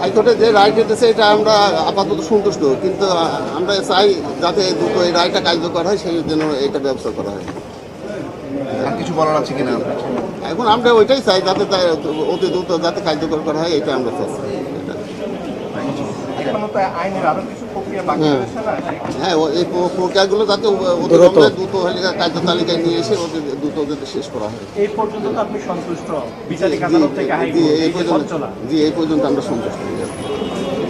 হাইকোর্টে যে রায় দিতেছে এটা আমরা আপাতত সন্তুষ্ট। কিন্তু আমরা চাই যাতে দ্রুত এই রায়টা কার্যকর হয় সেই জন্য এটা ব্যবস্থা করা হয়। কিছু বলার আছে কিনা? এখন আমরা ওইটাই চাই যাতে অতি দ্রুত যাতে কার্যকর করা হয় এটা আমরা চাচ্ছি এটা। আইনের আরও কিছু প্রক্রিয়া বাকি হ্যাঁ। হ্যাঁ এই প্রক্রিয়াগুলো যাতে দ্রুত। কার্য তালিকায় নিয়ে এসে অতি দ্রুত যাতে শেষ করা হয়। এই পর্যন্ত তো আপনি সন্তুষ্ট? বিচারিক আদালত থেকে জি, এই পর্যন্ত জি এই পর্যন্ত আমরা সন্তুষ্ট।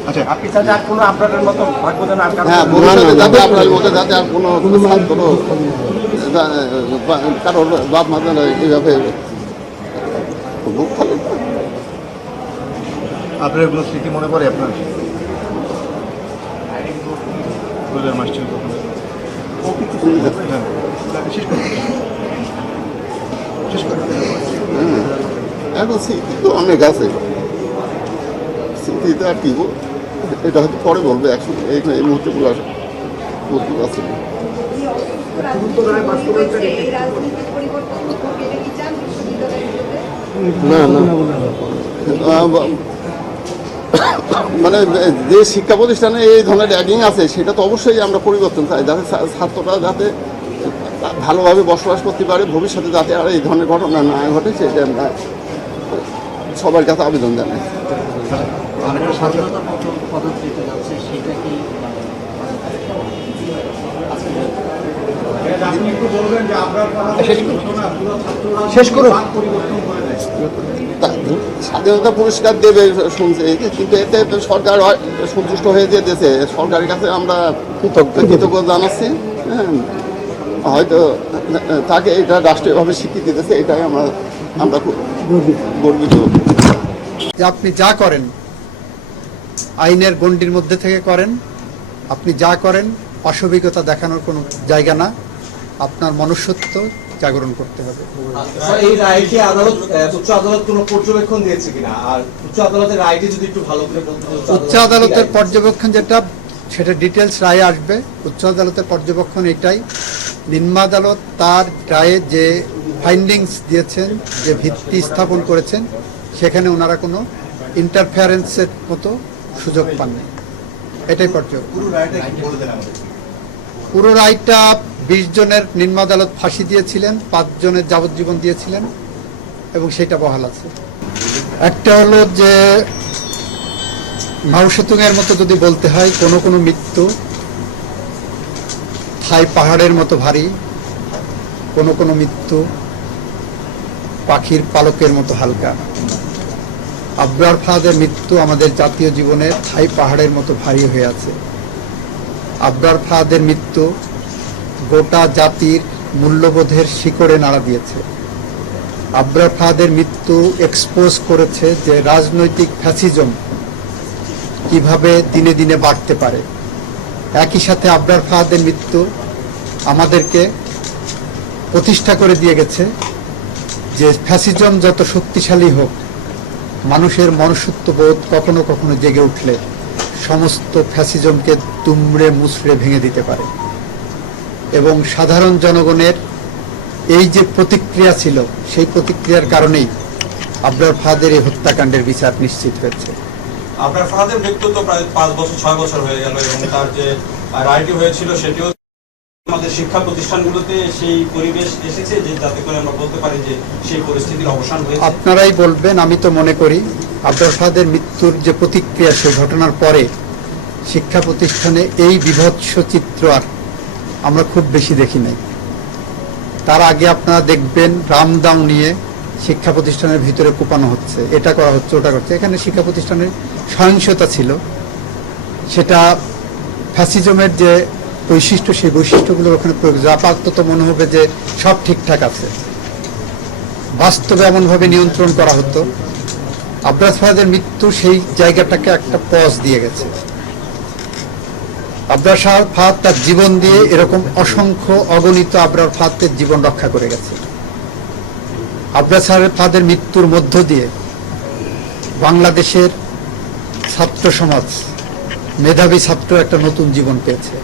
আচ্ছা আপনি চাচ্ছেন আর কোনো আপনাদের মতো ভাগ্যদান আর হ্যাঁ ভবিষ্যতে যাতে আপনার মধ্যে যাতে আর কোনো কোনো বা- কারোর বাপ মা এইভাবে আপনার স্মৃতি মনে পড়ে আপনার? রোজার মাস ছিল তখন। হ্যাঁ। শেষ। শেষ। এখন স্মৃতি তো অনেক আছে স্মৃতিতে আর কি এটা হয়তো পরে বলবে এই মুহূর্তে বলতে পারছি না। না না বা- মানে যে শিক্ষা প্রতিষ্ঠানে এই ধরনের র্যাগিং আছে সেটা তো অবশ্যই আমরা পরিবর্তন চাই যাতে ছাত্ররা যাতে ভালোভাবে বসবাস করতে পারে ভবিষ্যতে যাতে আর এই ধরনের ঘটনা না ঘটে সেটা আমরা সবার কাছে আবেদন জানাই। কি শেষ করুন। স্বাধীনতা পুরস্কার দেবে শুনছে কিন্তু এতে সরকার সন্তুষ্ট হয়ে যেতেছে। সরকারের কাছে আমরা কৃতজ্ঞ। কৃতজ্ঞ জানাচ্ছি হ্যাঁ। হয়তো তাকে এটা রাষ্ট্রীয়ভাবে স্বীকৃতি দিতেছে এটাই আমরা আমরা গর্বিত। যে আপনি যা করেন আইনের গণ্ডির মধ্যে থেকে করেন আপনি যা করেন অসভিজ্ঞতা দেখানোর কোনো জায়গা না। আপনার মনুষ্যত্ব জাগরণ করতে হবে। এই রায়টি আদালত উচ্চ আদালত কোনো পর্যবেক্ষণ দিয়েছে কিনা? আর উচ্চ আদালতের রায়টি যদি একটু ভালো করে বলতে উচ্চ আদালতের পর্যবেক্ষণ যেটা সেটা ডিটেলস রায় আসবে। উচ্চ আদালতের পর্যবেক্ষণ এটাই। নিম্ন আদালত তার রায়ে যে ফাইন্ডিংস দিয়েছেন যে ভিত্তি স্থাপন করেছেন সেখানে ওনারা কোনো ইন্টারফারেন্সের মতো সুযোগ পাননি। এটাই পর্যবেক্ষণ। পুরো রায়টা বিশ জনের নিম্ন আদালত ফাঁসি দিয়েছিলেন, পাঁচ জনের যাবজ্জীবন দিয়েছিলেন, এবং সেটা বহাল আছে। একটা হলো যে মাউসেতুংয়ের মতো যদি বলতে হয়, কোনো কোনো মৃত্যু থাই পাহাড়ের মতো ভারী, কোনো কোনো মৃত্যু পাখির পালকের মতো হালকা। আবরার ফাহাদের মৃত্যু আমাদের জাতীয় জীবনে থাই পাহাড়ের মতো ভারী হয়ে আছে। আবরার ফাহাদের মৃত্যু গোটা জাতির মূল্যবোধের শিকড়ে নাড়া দিয়েছে। আবরার ফাহাদের মৃত্যু এক্সপোজ করেছে যে রাজনৈতিক ফ্যাসিজম কীভাবে দিনে দিনে বাড়তে পারে। একই সাথে আবরার ফাহাদের মৃত্যু আমাদেরকে প্রতিষ্ঠা করে দিয়ে গেছে যে ফ্যাসিজম যত শক্তিশালী হোক, মানুষের মনুষ্যত্ববোধ কখনো কখনো জেগে উঠলে সমস্ত ফ্যাসিজমকে তুমড়ে মুচড়ে ভেঙে দিতে পারে। এবং সাধারণ জনগণের এই যে প্রতিক্রিয়া ছিল সেই প্রতিক্রিয়ার কারণেই আবরার ফাহাদের এই হত্যাকাণ্ডের বিচার নিশ্চিত হয়েছে। ফাহাদের মৃত্যু তো প্রায় পাঁচ বছর ছয় বছর হয়ে গেল এবং তার যে রায়টি হয়েছিল সেটিও আমাদের শিক্ষা প্রতিষ্ঠানগুলোতে সেই পরিবেশ এসেছে যে যাতে করে আমরা বলতে পারি যে সেই পরিস্থিতির অবসান হয়েছে। আপনারাই বলবেন আমি তো মনে করি আবরার ফাহাদের মৃত্যুর যে প্রতিক্রিয়া সেই ঘটনার পরে শিক্ষা প্রতিষ্ঠানে এই বিভৎস চিত্র আর আমরা খুব বেশি দেখি নাই। তার আগে আপনারা দেখবেন রামদাও নিয়ে শিক্ষা প্রতিষ্ঠানের ভিতরে কোপানো হচ্ছে, এটা করা হচ্ছে, ওটা করছে। এখানে শিক্ষা প্রতিষ্ঠানের সহিংসতা ছিল। সেটা ফ্যাসিজমের যে বৈশিষ্ট্য, সেই বৈশিষ্ট্যগুলোর ওখানে প্রয়োগ। আপাতত মনে হবে যে সব ঠিকঠাক আছে। বাস্তবে এমনভাবে নিয়ন্ত্রণ করা হতো। আবরাজ ফাহাদের মৃত্যু সেই জায়গাটাকে একটা পজ দিয়ে গেছে। আবরার শাহ তার জীবন দিয়ে এরকম অসংখ্য অগণিত আবরার ফাদের জীবন রক্ষা করে গেছে। আবরার সাহেব ফাদের মৃত্যুর মধ্য দিয়ে বাংলাদেশের ছাত্র সমাজ, মেধাবী ছাত্র একটা নতুন জীবন পেয়েছে।